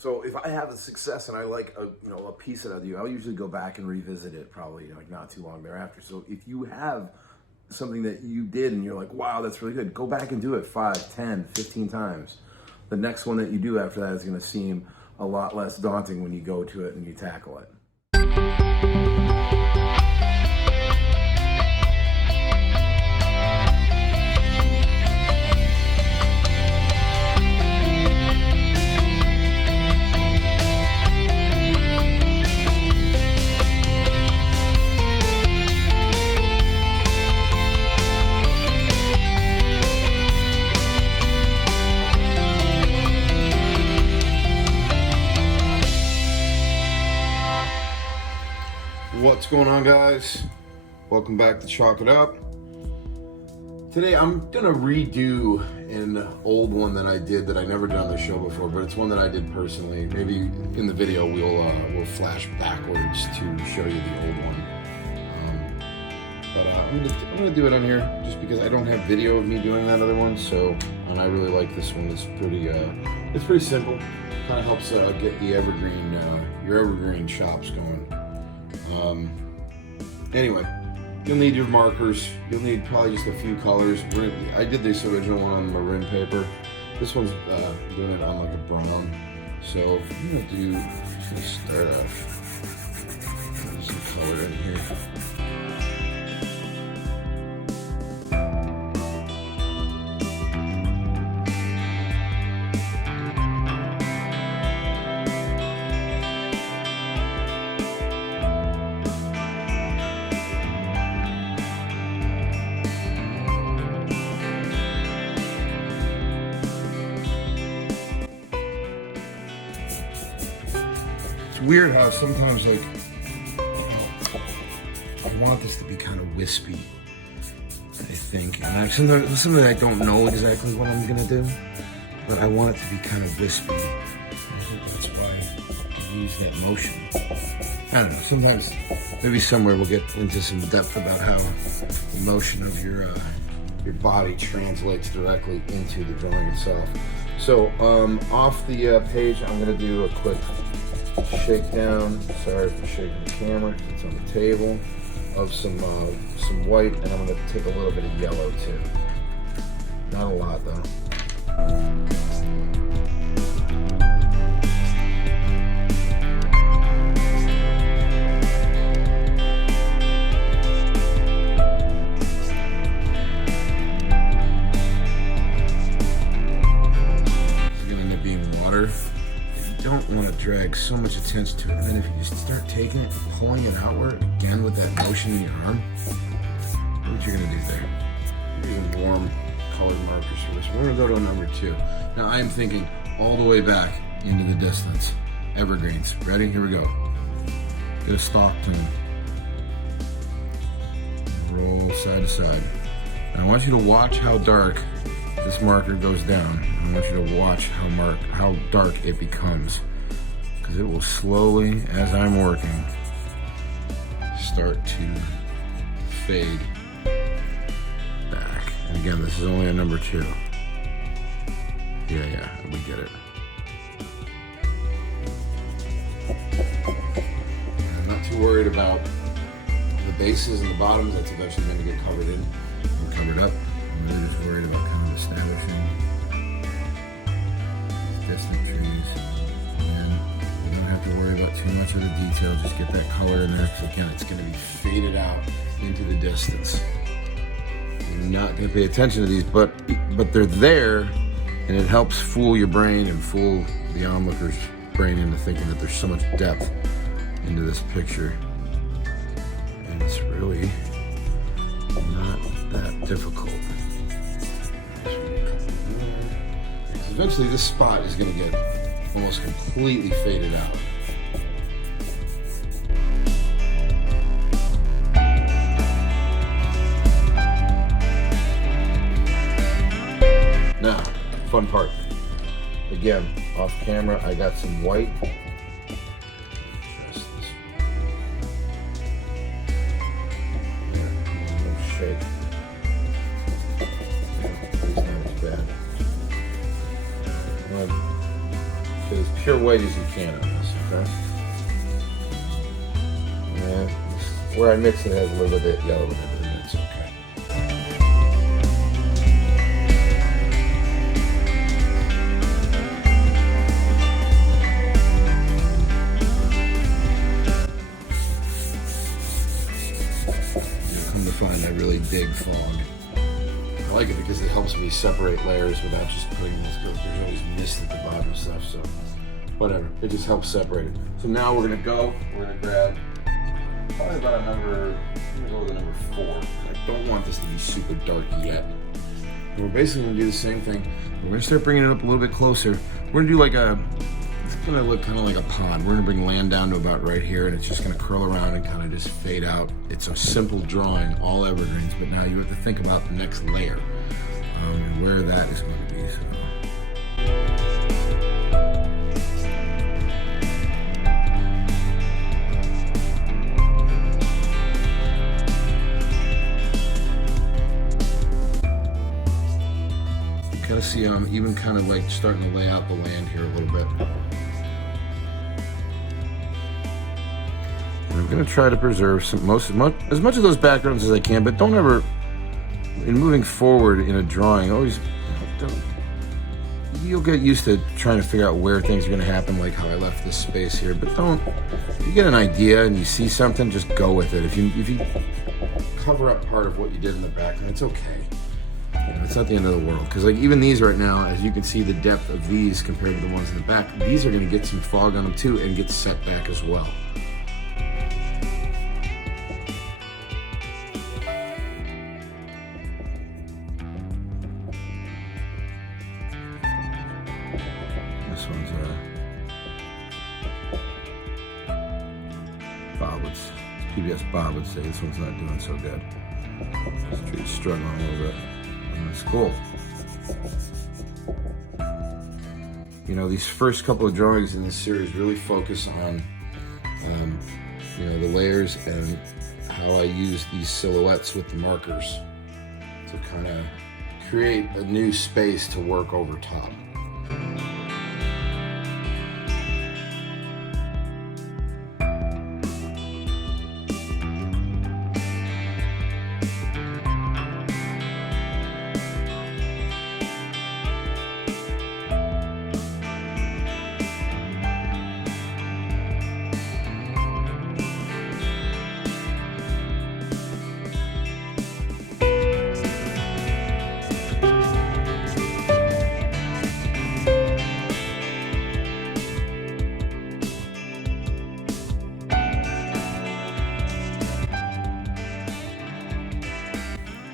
So if I have a success and I like a piece that I do, I'll usually go back and revisit it probably like not too long thereafter. So if you have something that you did and you're like, wow, that's really good, go back and do it 5, 10, 15 times. The next one that you do after that is going to seem a lot less daunting when you go to it and you tackle it. What's going on, guys? Welcome back to Chalk It Up. Today I'm gonna redo an old one that I did that I never did on the show before, but it's one that I did personally. Maybe in the video we'll flash backwards to show you the old one. I'm gonna do it on here just because I don't have video of me doing that other one. So, and I really like this one. It's pretty simple. Kind of helps get the your evergreen chops going. Anyway, you'll need your markers. You'll need probably just a few colors. I did this original one on maroon paper. This one's doing it on like a brown. So I'm just gonna start off. There's some color in here. It's weird how sometimes, like, I want this to be kind of wispy, I think. And sometimes I don't know exactly what I'm gonna do, but I want it to be kind of wispy. I think that's why I use that motion. I don't know, sometimes, maybe somewhere we'll get into some depth about how the motion of your body translates directly into the drawing itself. So, off the page, I'm gonna do a quick shakedown. Sorry for shaking the camera. It's on the table of some white, and I'm going to take a little bit of yellow too. Not a lot though. This is going to end up being water. Don't want to drag so much attention to it, and then if you just start taking it and pulling it outward again with that motion in your arm, what you're going to do there? You're using warm colored markers for this. We're going to go to a number 2. Now I am thinking all the way back into the distance. Evergreens. Ready? Here we go. Get a stop and roll side to side. And I want you to watch how dark this marker goes down. I want you to watch how dark it becomes, because it will slowly, as I'm working, start to fade back. And again, this is only a number 2. Yeah, we get it. And I'm not too worried about the bases and the bottoms. That's eventually going to get covered in and covered up. I'm really just worried about kind of establishing distant trees, and you don't have to worry about too much of the detail. Just get that color in there, because again, it's going to be faded out into the distance. You're not going to pay attention to these, but they're there, and it helps fool your brain and fool the onlooker's brain into thinking that there's so much depth into this picture, and it's really not that difficult. Eventually this spot is going to get almost completely faded out. Now, fun part. Again, off camera, I got some white. Shake. It's not as bad. Get as pure white as you can on this, okay? Yeah, where I mix it has a little bit of yellow in it, and it's okay. Come to find I really dig fog. I like it because it helps me separate layers without just putting this, because there's always mist at the bottom and stuff, so whatever. It just helps separate it. So now we're gonna grab probably about I'm gonna go with a number 4. I don't want this to be super dark yet. And we're basically gonna do the same thing. We're gonna start bringing it up a little bit closer. We're gonna do like it's gonna look kind of like a pond. We're gonna bring land down to about right here, and it's just gonna curl around and kind of just fade out. It's a simple drawing, all evergreens, but now you have to think about the next layer and where that is going to be. So. You kind of see I'm even kind of like starting to lay out the land here a little bit. And I'm going to try to preserve as much of those backgrounds as I can, but don't ever, in moving forward in a drawing, always, you'll get used to trying to figure out where things are going to happen, like how I left this space here, but if you get an idea and you see something, just go with it. If you cover up part of what you did in the background, it's okay. It's not the end of the world, because like even these right now, as you can see the depth of these compared to the ones in the back, these are going to get some fog on them too and get set back as well. This one's Bob PBS Bob would say this one's not doing so good. This tree's struggling a little bit. And that's cool. You know, these first couple of drawings in this series really focus on you know, the layers and how I use these silhouettes with the markers to kind of create a new space to work over top.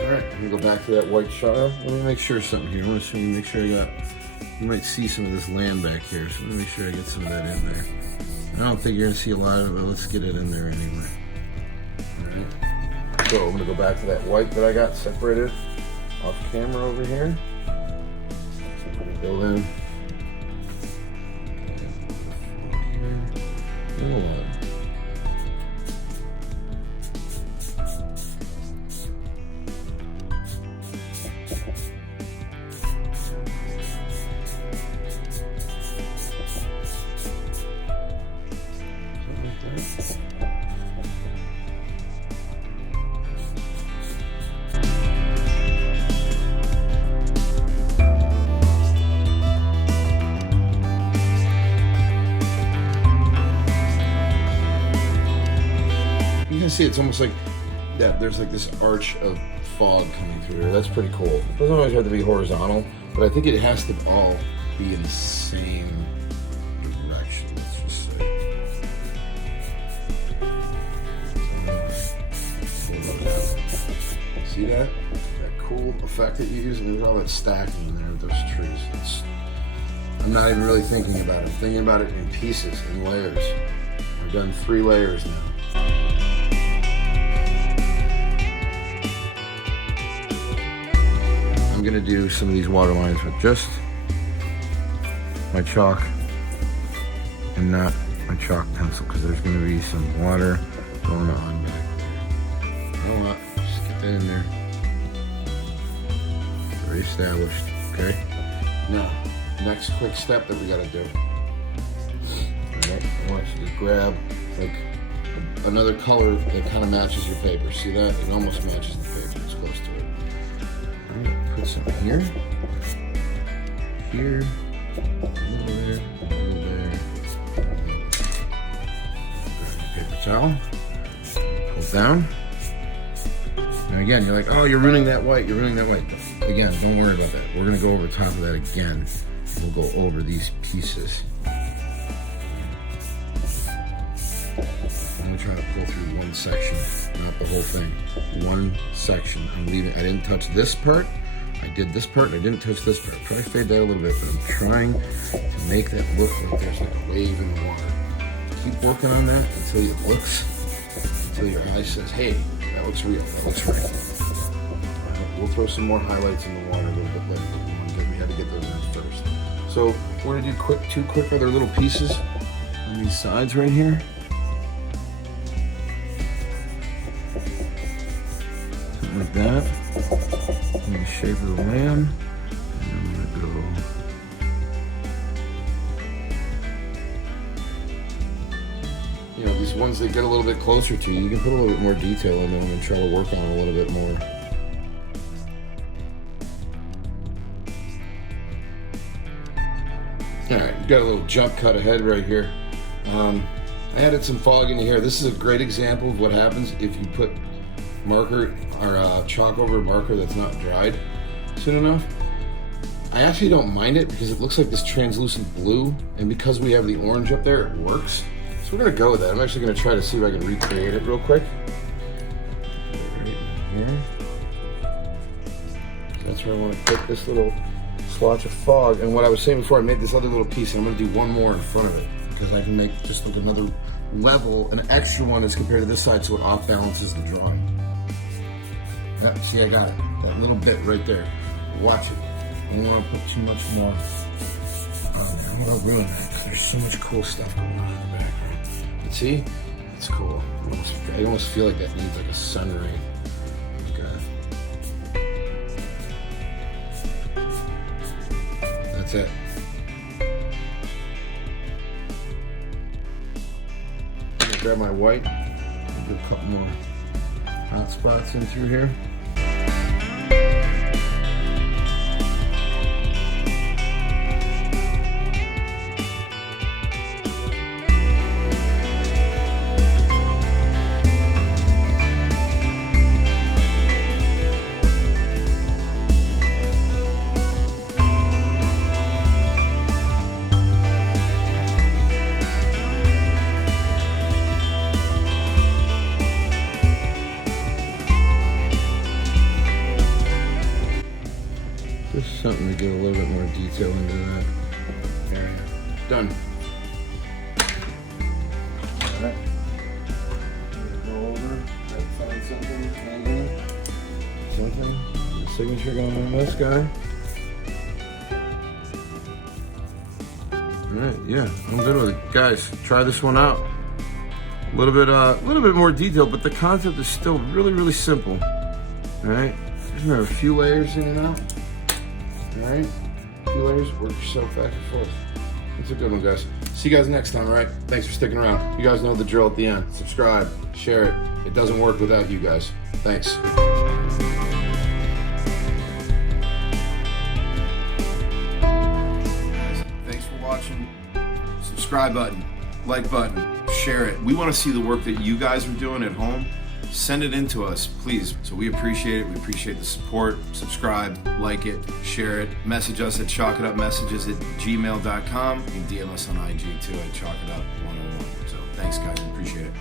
Alright, I'm gonna go back to that white shot. Let me make sure something here. I want to make sure you might see some of this land back here, so let me make sure I get some of that in there. I don't think you're gonna see a lot of it, but let's get it in there anyway. Alright, so I'm gonna go back to that white that I got separated off camera over here. So I'm gonna go in. You can see it's almost like that. There's like this arch of fog coming through here. That's pretty cool. It doesn't always have to be horizontal, but I think it has to all be in the same direction. Let's just say. See that? That cool effect that you use? And there's all that stacking in there with those trees. I'm not even really thinking about it. I'm thinking about it in pieces, in layers. I've done 3 layers now. I'm gonna do some of these water lines with just my chalk and not my chalk pencil, because there's gonna be some water going on back there. You know what? Just get that in there. Very established, okay? Now, next quick step that we gotta do. grab like another color that kind of matches your paper. See that? It almost matches the paper. It's close to it. I'm gonna put some here, here, a little there, a little there. Grab your paper towel, pull it down. And again, you're like, oh, you're ruining that white, you're ruining that white. Again, don't worry about that. We're gonna go over top of that again. We'll go over these pieces. I'm gonna try to pull through one section, not the whole thing. One section. I'm leaving. I didn't touch this part. I did this part. I didn't touch this part. Try to fade that a little bit, but I'm trying to make that look like there's like a wave in the water. Keep working on that until it looks, until your eye says, "Hey, that looks real. That looks right." We'll throw some more highlights in the water a little bit later. We had to get those in first. So we're gonna do two quick other little pieces on these sides right here. Something like that. In the shape of the lamb. And I'm gonna go. You know, these ones that get a little bit closer to you, you can put a little bit more detail in them and try to work on a little bit more. Alright, got a little jump cut ahead right here. I added some fog into here. This is a great example of what happens if you put marker or chalk over a marker that's not dried soon enough. I actually don't mind it because it looks like this translucent blue, and because we have the orange up there, it works. So we're gonna go with that. I'm actually gonna try to see if I can recreate it real quick. Right here. So that's where I want to put this little swatch of fog. And what I was saying before, I made this other little piece, and I'm gonna do one more in front of it because I can make just like another level, an extra one as compared to this side, so it off balances the drawing. Yep, see, I got it. That little bit right there. Watch it. I don't want to put too much more. I'm gonna ruin that because there's so much cool stuff going on in the background. But see, it's cool. I almost feel like that needs like a sun ray. That's it. I'm gonna grab my white. Do a couple more hot spots in through here. Just something to get a little bit more detail into that area. Done. Alright. Go over, try to find something, hanging. Something. The signature going on this guy. Alright, yeah, I'm good with it. Guys, try this one out. A little bit more detail, but the concept is still really, really simple. Alright, just remember a few layers in and out. Alright, a few layers, work yourself back and forth. That's a good one, guys. See you guys next time, alright? Thanks for sticking around. You guys know the drill at the end. Subscribe, share it. It doesn't work without you guys. Thanks. Guys, thanks for watching. Subscribe button, like button, share it. We want to see the work that you guys are doing at home. Send it in to us, please. So we appreciate it. We appreciate the support. Subscribe, like it, share it. Message us at chalkitupmessages@gmail.com. You can DM us on IG too at chalkitup101. So thanks, guys. Appreciate it.